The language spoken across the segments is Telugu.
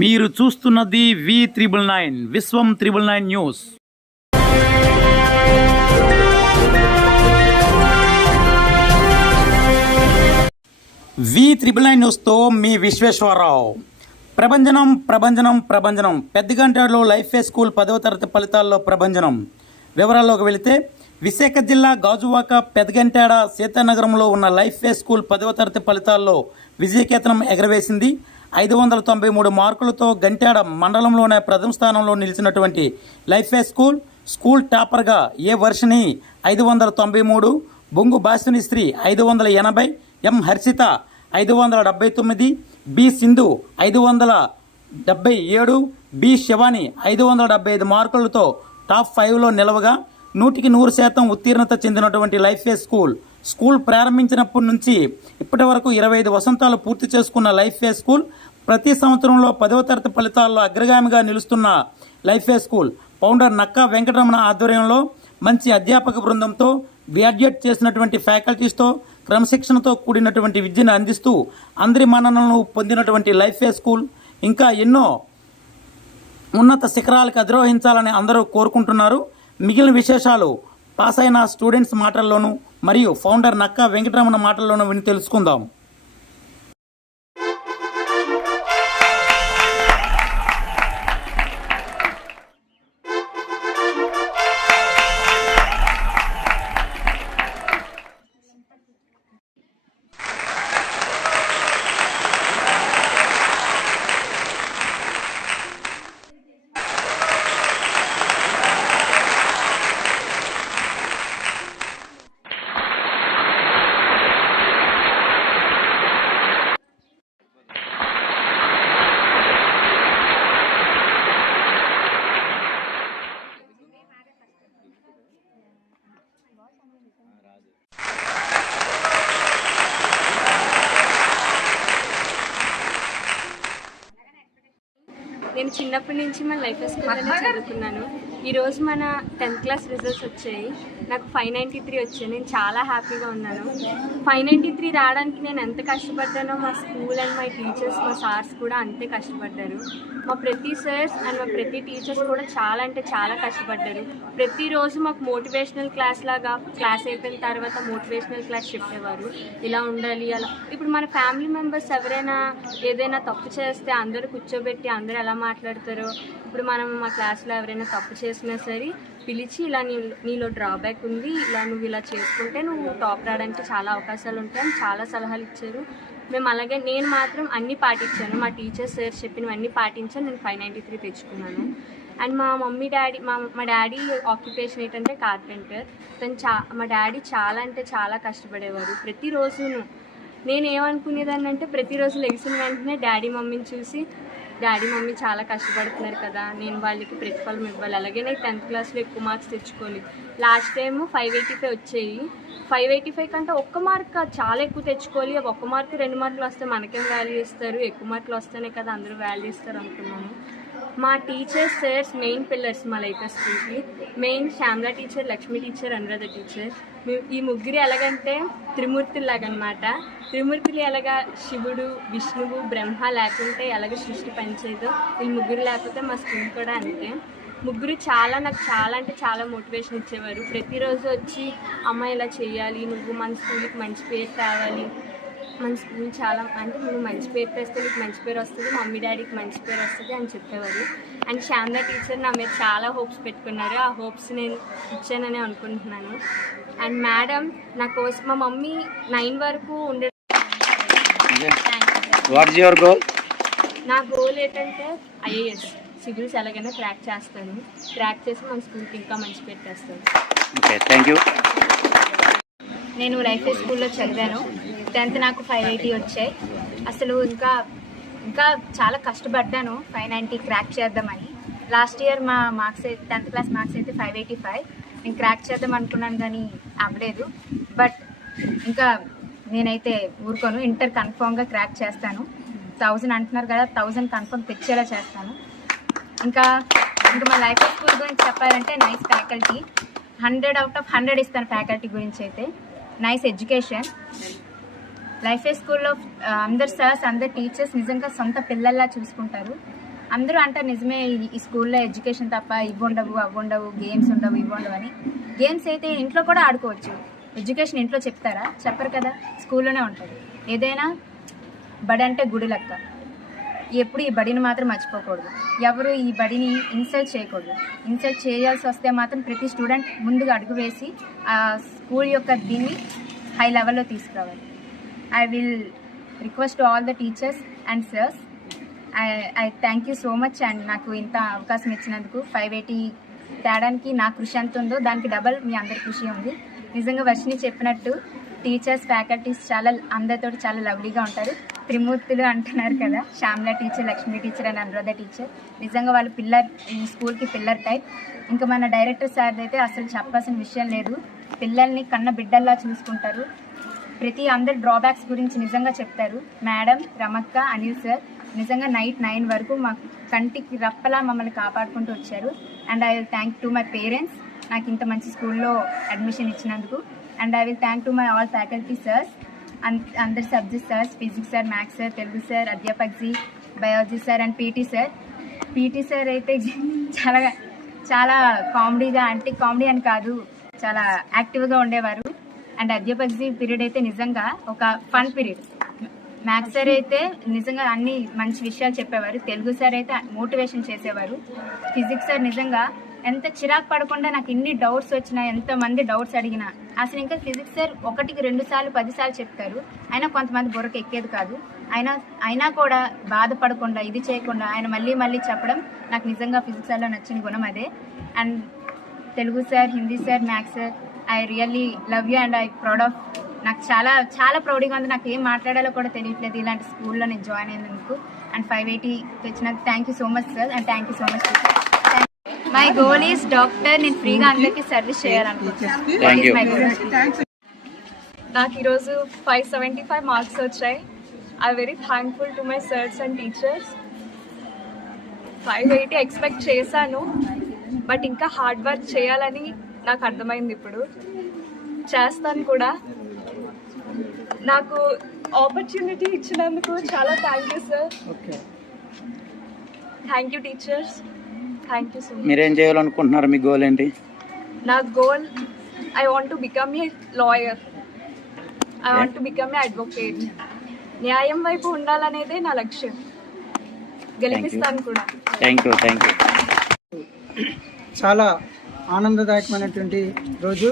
మీరు చూస్తున్నది V999 విశ్వం 999 న్యూస్. V999 న్యూస్తో మీ విశ్వేశ్వరరావు. ప్రభంజనం ప్రభంజనం ప్రభంజనం. పెద్దగంటాడులో లైఫ్ ఫే స్కూల్ 10వ తరగతి ఫలితాల్లో ప్రభంజనం. వివరాల్లోకి వెళితే విశాఖ జిల్లా గాజువాక పెద్దగంటాడ సీతానగరంలో ఉన్న లైఫ్ ఫే స్కూల్ 10వ తరగతి ఫలితాల్లో విజయకేతనం ఎగరవేసింది. 593 మార్కులతో గంటాడ మండలంలోనే ప్రథమ స్థానంలో నిలిచినటువంటి లైఫ్ ఫే స్కూల్ టాపర్గా ఏ వర్షిని 593, బొంగు భాషినిశ్రీ 580, ఎం హర్షిత 579, బి సింధు 577, బి శివాని 575 మార్కులతో టాప్ 5లో నిలవగా 100% ఉత్తీర్ణత చెందినటువంటి లైఫ్ ఫే స్కూల్ ప్రారంభించినప్పటి నుంచి ఇప్పటి వరకు 25 వసంతాలు పూర్తి చేసుకున్న లైఫ్ ఫే స్కూల్ ప్రతి సంవత్సరంలో 10వ తరగతి ఫలితాల్లో అగ్రగామిగా నిలుస్తున్న లైఫ్ ఫే స్కూల్ ఫౌండర్ నక్కా వెంకటరమణ ఆధ్వర్యంలో మంచి అధ్యాపక బృందంతో గ్రాడ్యుయేట్ చేసినటువంటి ఫ్యాకల్టీస్తో క్రమశిక్షణతో కూడినటువంటి విద్యను అందిస్తూ అందరి మన్ననలను పొందినటువంటి లైఫ్ ఫే స్కూల్ ఇంకా ఎన్నో ఉన్నత శిఖరాలకు అధిరోహించాలని అందరూ కోరుకుంటున్నారు. మిగిలిన విశేషాలు పాస్ అయిన స్టూడెంట్స్ మాటల్లోనూ మరియు ఫౌండర్ నక్కా వెంకటరమణ మాటల్లోనూ విని తెలుసుకుందాం. నేను చిన్నప్పటి నుంచి మన లైఫ్ స్కూల్లోనే చదువుకున్నాను. ఈరోజు మన 10th క్లాస్ రిజల్ట్స్ వచ్చాయి. నాకు 593 వచ్చాయి. నేను చాలా హ్యాపీగా ఉన్నాను. 593 రావడానికి నేను ఎంత కష్టపడ్డానో మా స్కూల్ అండ్ మై టీచర్స్, మా సార్స్ కూడా అంతే కష్టపడ్డారు. మా ప్రతి సార్స్ అండ్ మా ప్రతి టీచర్స్ కూడా చాలా అంటే చాలా కష్టపడ్డారు. ప్రతిరోజు మాకు మోటివేషనల్ క్లాస్ లాగా క్లాస్ అయిపోయిన తర్వాత మోటివేషనల్ క్లాస్ చెప్పేవారు. ఇలా ఉండాలి అలా. ఇప్పుడు మన ఫ్యామిలీ మెంబర్స్ ఎవరైనా ఏదైనా తప్పు చేస్తే అందరూ కూర్చోబెట్టి అందరూ ఎలా మాట్లాడతారో, ఇప్పుడు మనం మా క్లాస్లో ఎవరైనా తప్పు చేసినా సరే పిలిచి ఇలా నీలో డ్రాబ్యాక్ ఉంది, ఇలా నువ్వు ఇలా చేసుకుంటే నువ్వు టాప్ రావడానికి చాలా అవకాశాలు ఉంటాయని చాలా సలహాలు ఇచ్చారు. మేము అలాగే నేను మాత్రం అన్నీ పాటించాను. మా టీచర్స్ సార్ చెప్పినవన్నీ పాటించాను. నేను 593 తెచ్చుకున్నాను. అండ్ మా మమ్మీ డాడీ మా డాడీ ఆక్యుపేషన్ ఏంటంటే కార్పెంటర్. మా డాడీ చాలా అంటే చాలా కష్టపడేవారు. ప్రతిరోజును నేను ఏమనుకునేదాన్ని అంటే ప్రతిరోజు లెగిసిన వెంటనే డాడీ మమ్మీని చూసి డాడీ మమ్మీ చాలా కష్టపడుతున్నారు కదా, నేను వాళ్ళకి ప్రతిఫలం ఇవ్వాలి, అలాగే నేను 10th క్లాస్లో ఎక్కువ మార్క్స్ తెచ్చుకోవాలి. లాస్ట్ టైము 585 వచ్చాయి. 585 కంటే ఒక్క మార్క్ చాలా ఎక్కువ తెచ్చుకోవాలి. ఒక్క మార్కు 2 మార్కులు వస్తే మనకేం వాల్యూ ఇస్తారు, ఎక్కువ మార్కులు వస్తేనే కదా అందరూ వాల్యూ ఇస్తారు అనుకున్నాను. మా టీచర్స్ సార్స్ మెయిన్ పిల్లర్స్ మా లైఫ్ స్కూల్కి. Main Shyamala teacher, Lakshmi teacher, Anuradha teacher. ఈ ముగ్గురు ఎలాగంటే త్రిమూర్తుల్లాగనమాట. త్రిమూర్తులు ఎలాగా శివుడు, విష్ణువు, బ్రహ్మ లేకుంటే ఎలాగ సృష్టి పనిచేయదో, ఈ ముగ్గురు లేకపోతే మా స్కూల్ కూడా అంతే. ముగ్గురు నాకు చాలా అంటే చాలా మోటివేషన్ ఇచ్చేవారు. ప్రతిరోజు వచ్చి అమ్మ ఇలా చేయాలి, నువ్వు మన స్కూల్కి మంచి పేరు తేవాలి, మన స్కూల్ చాలా అంటే నువ్వు మంచి పేరు తెస్తే నీకు మంచి పేరు వస్తుంది, మమ్మీ డాడీకి మంచి పేరు వస్తుంది అని చెప్పేవారు. అండ్ శ్యామలా టీచర్ నా మీద చాలా హోప్స్ పెట్టుకున్నారు. ఆ హోప్స్ నేను ఇచ్చానని అనుకుంటున్నాను. అండ్ మేడం నా కోసం మా మమ్మీ 9 వరకు ఉండే. నా గోల్ ఏంటంటే IAS సివిల్స్ ఎలాగైనా క్రాక్ చేస్తాను. క్రాక్ చేసి మన స్కూల్కి ఇంకా మంచి పేరు తెస్తాను. నేను లైఫ్ ఫే స్కూల్లో చదివాను. 10th నాకు 580 వచ్చాయి. అసలు ఇంకా చాలా కష్టపడ్డాను 590 క్రాక్ చేద్దామని. లాస్ట్ ఇయర్ మా మార్క్స్ 10th క్లాస్ మార్క్స్ అయితే 585. నేను క్రాక్ చేద్దాం అనుకున్నాను కానీ అవ్వలేదు. బట్ ఇంకా నేనైతే ఊరుకోను, ఇంటర్ కన్ఫామ్గా క్రాక్ చేస్తాను. 1000 అంటున్నారు కదా, 1000 కన్ఫర్మ్ తెచ్చేలా చేస్తాను. ఇంకా మా లైఫ్ ఫే స్కూల్ గురించి చెప్పాలంటే నైస్ ఫ్యాకల్టీ, 100 out of 100 ఇస్తాను ఫ్యాకల్టీ గురించి అయితే. Nice education. లైఫ్ ఫే స్కూల్లో అందరు సార్స్, అందరు టీచర్స్ నిజంగా సొంత పిల్లల్లా చూసుకుంటారు. అందరూ అంటారు నిజమే, ఈ స్కూల్లో ఎడ్యుకేషన్ తప్ప ఇవి ఉండవు, అవి ఉండవు, గేమ్స్ ఉండవు, ఇవి ఉండవు అని. గేమ్స్ అయితే ఇంట్లో కూడా ఆడుకోవచ్చు. ఎడ్యుకేషన్ ఇంట్లో చెప్తారా? చెప్పరు కదా, స్కూల్లోనే ఉంటుంది. ఏదైనా బడి అంటే గుడి లెక్క. ఎప్పుడు ఈ బడిని మాత్రం మర్చిపోకూడదు. ఎవరు ఈ బడిని ఇన్సల్ట్ చేయకూడదు. ఇన్సల్ట్ చేయాల్సి వస్తే మాత్రం ప్రతి స్టూడెంట్ ముందుగా అడుగు వేసి ఆ స్కూల్ యొక్క దీన్ని హై లెవెల్లో తీసుకురావాలి. I will request all the teachers and sirs, I thank you so much. And నాకు ఇంత అవకాశం ఇచ్చినందుకు 580 తేడానికి నా కృషి ఎంత ఉందో దానికి డబల్ మీ అందరి కృషి ఉంది. నిజంగా వర్షిని చెప్పినట్టు టీచర్స్, ఫ్యాకల్టీస్ చాలా అందరితో చాలా లవ్లీగా ఉంటారు. త్రిమూర్తులు అంటున్నారు కదా, Shyamala teacher, Lakshmi teacher and Anuradha teacher. నిజంగా వాళ్ళు పిల్లర్, ఈ స్కూల్కి పిల్లర్ టైప్. ఇంకా మన డైరెక్టర్ సార్ అయితే అసలు చెప్పాల్సిన విషయం లేదు. పిల్లల్ని కన్న బిడ్డల్లా చూసుకుంటారు. ప్రతి అందరి డ్రాబ్యాక్స్ గురించి నిజంగా చెప్తారు. మేడం, రమక్క, అనిల్ సార్ నిజంగా నైట్ 9 వరకు మాకు కంటికి రప్పలా మమ్మల్ని కాపాడుకుంటూ వచ్చారు. And I will thank to my parents నాకు ఇంత మంచి స్కూల్లో అడ్మిషన్ ఇచ్చినందుకు. And I will thank to my all faculty sirs, అందరి subject sirs, physics sir, maths sir, Telugu sir, అధ్యాపక్ జీ, biology sir and PT sir. PT sir అయితే చాలా చాలా కామెడీగా, అంటే కామెడీ అని కాదు, చాలా యాక్టివ్గా ఉండేవారు. అండ్ అధ్యాపక్ జీ పీరియడ్ అయితే నిజంగా ఒక ఫన్ పీరియడ్. మ్యాథ్స్ సార్ అయితే నిజంగా అన్ని మంచి విషయాలు చెప్పేవారు. తెలుగు సార్ అయితే మోటివేషన్ చేసేవారు. ఫిజిక్స్ సార్ నిజంగా ఎంత చిరాకు పడకుండా నాకు ఇన్ని డౌట్స్ వచ్చినా, ఎంతమంది డౌట్స్ అడిగినా అసలు ఇంకా ఫిజిక్స్ సార్ 1కి 2 సార్లు 10 సార్లు చెప్తారు. అయినా కొంతమంది బుర్రకు ఎక్కేది కాదు. అయినా కూడా బాధపడకుండా, ఇది చేయకుండా ఆయన మళ్ళీ మళ్ళీ చెప్పడం నాకు నిజంగా ఫిజిక్స్ సార్లో నచ్చిన గుణం అదే. And Telugu sir, Hindi sir, maths sir, I really love you and I proud of. నాకు చాలా చాలా ప్రౌడ్గా ఉంది. నాకు ఏం మాట్లాడాలో కూడా తెలియట్లేదు ఇలాంటి స్కూల్లో నేను జాయిన్ అయినందుకు. అండ్ 580 తెచ్చినందుకు thank you so much sir. And thank you so much teacher. My goal is doctor. నేను ఫ్రీగా అందరికీ సర్వీస్ చేయాలనుకుంటున్నాను. నాకు ఈరోజు 575 మార్క్స్ వచ్చాయి. I very thankful to my sirs and teachers. 580 expect చేశాను, బట్ ఇంకా హార్డ్ వర్క్ చేయాలని నాకు అర్థమైంది. ఇప్పుడు చేస్తాను కూడా. నాకు ఆపర్చునిటీ ఇచ్చినందుకు చాలా thank you sir. Thank you teachers. Thank you so much. మీరేం చేయాలనుకుంటున్నారు? మీ గోల్ ఏంటి? నా goal, I want to become a lawyer. I want to become a advocate. న్యాయం వైపు ఉండాలనేదే నా లక్ష్యం. గెలిపిస్తాను కూడా. Thank you. చాలా ఆనందదాయకమైనటువంటి రోజు.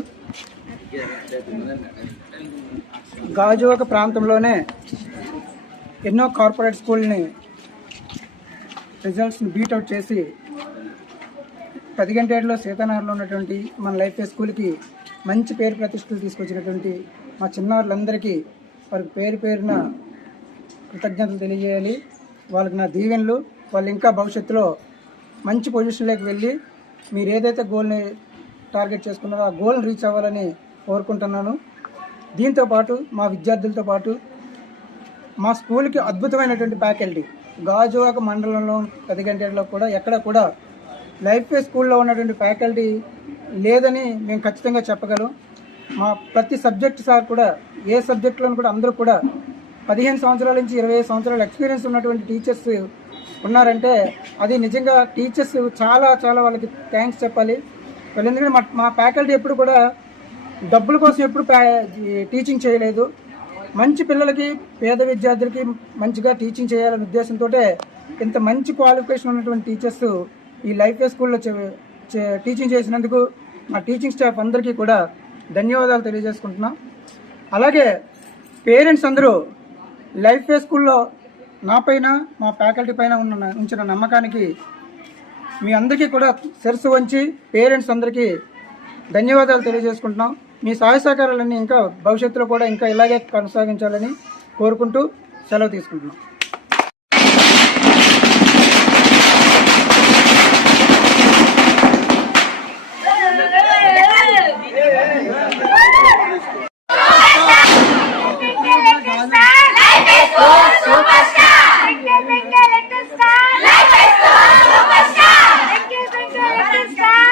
గాజువాక ప్రాంతంలోనే ఎన్నో కార్పొరేట్ స్కూల్ని రిజల్ట్స్ని బీట్అవుట్ చేసి 10 గంటేడులో సీతానగర్లో ఉన్నటువంటి మన లైఫ్ స్కూల్కి మంచి పేరు ప్రతిష్టలు తీసుకొచ్చినటువంటి మా చిన్నారులందరికీ వారికి పేరు పేరున కృతజ్ఞతలు తెలియజేయాలి. వాళ్ళకి నా దీవెనలు. వాళ్ళు ఇంకా భవిష్యత్తులో మంచి పొజిషన్లోకి వెళ్ళి మీరు ఏదైతే గోల్ని టార్గెట్ చేసుకున్నారో ఆ గోల్ని రీచ్ అవ్వాలని కోరుకుంటున్నాను. దీంతోపాటు మా విద్యార్థులతో పాటు మా స్కూల్కి అద్భుతమైనటువంటి ఫ్యాకల్టీ. గాజువాక మండలంలో 10 గంటల్లో కూడా ఎక్కడ కూడా లైఫ్ స్కూల్లో ఉన్నటువంటి ఫ్యాకల్టీ లేదని మేము ఖచ్చితంగా చెప్పగలం. మా ప్రతి సబ్జెక్ట్ సార్ కూడా, ఏ సబ్జెక్టులను కూడా అందరూ కూడా 15 సంవత్సరాల నుంచి 25 సంవత్సరాల ఎక్స్పీరియన్స్ ఉన్నటువంటి టీచర్స్ ఉన్నారంటే అది నిజంగా టీచర్స్ చాలా చాలా వాళ్ళకి థ్యాంక్స్ చెప్పాలి. వాళ్ళు ఎందుకంటే మా ఫ్యాకల్టీ ఎప్పుడు కూడా డబ్బుల కోసం ఎప్పుడు టీచింగ్ చేయలేదు. మంచి పిల్లలకి, పేద విద్యార్థులకి మంచిగా టీచింగ్ చేయాలనే ఉద్దేశంతో ఇంత మంచి క్వాలిఫికేషన్ ఉన్నటువంటి టీచర్స్ ఈ లైఫ్ స్కూల్లో టీచింగ్ చేసినందుకు మా టీచింగ్ స్టాఫ్ అందరికీ కూడా ధన్యవాదాలు తెలియజేసుకుంటున్నాం. అలాగే పేరెంట్స్ అందరూ లైఫ్ స్కూల్లో నా పైన, మా ఫ్యాకల్టీ పైన ఉంచిన నమ్మకానికి మీ అందరికీ కూడా శిరస్సు వంచి పేరెంట్స్ అందరికీ ధన్యవాదాలు తెలియజేసుకుంటున్నాం. మీ సహాయ సహకారాలన్నీ ఇంకా భవిష్యత్తులో కూడా ఇంకా ఇలాగే కొనసాగించాలని కోరుకుంటూ సెలవు తీసుకుంటున్నాం. Superstar!